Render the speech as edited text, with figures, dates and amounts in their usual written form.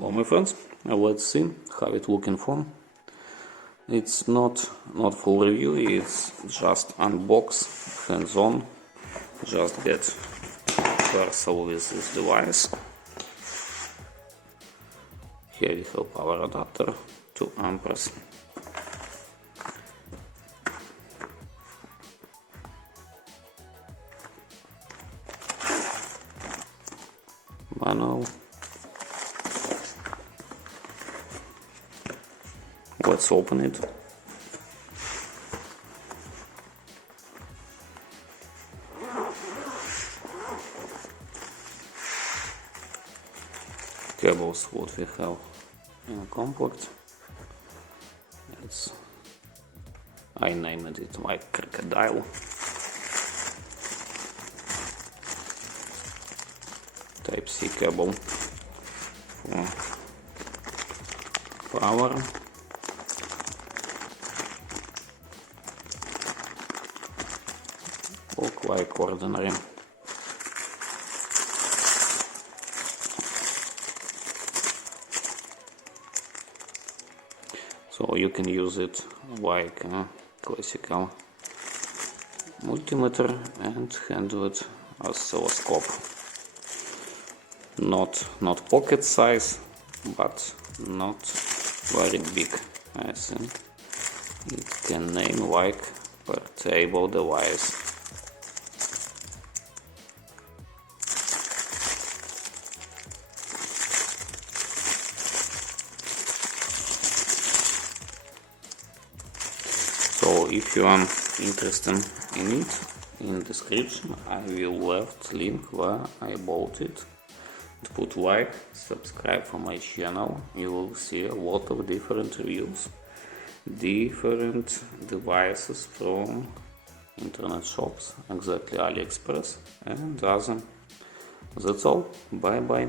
Hello my friends, let's see how it looking for. It's not full review, it's just unbox, hands-on, just get parcel with this device. Here we have power adapter, 2 amperes. Manual. Let's open it. Cables what we have in compact. I named it like crocodile. Type-C cable for power. Look like ordinary. So you can use it like a classical multimeter and Handheld oscilloscope. Not pocket size, but not very big. I think it can name like portable device. So if you are interested in it, in description I will left link where I bought it. Put like, subscribe for my channel, you will see a lot of different reviews, different devices from internet shops, exactly AliExpress and other. That's all, bye bye.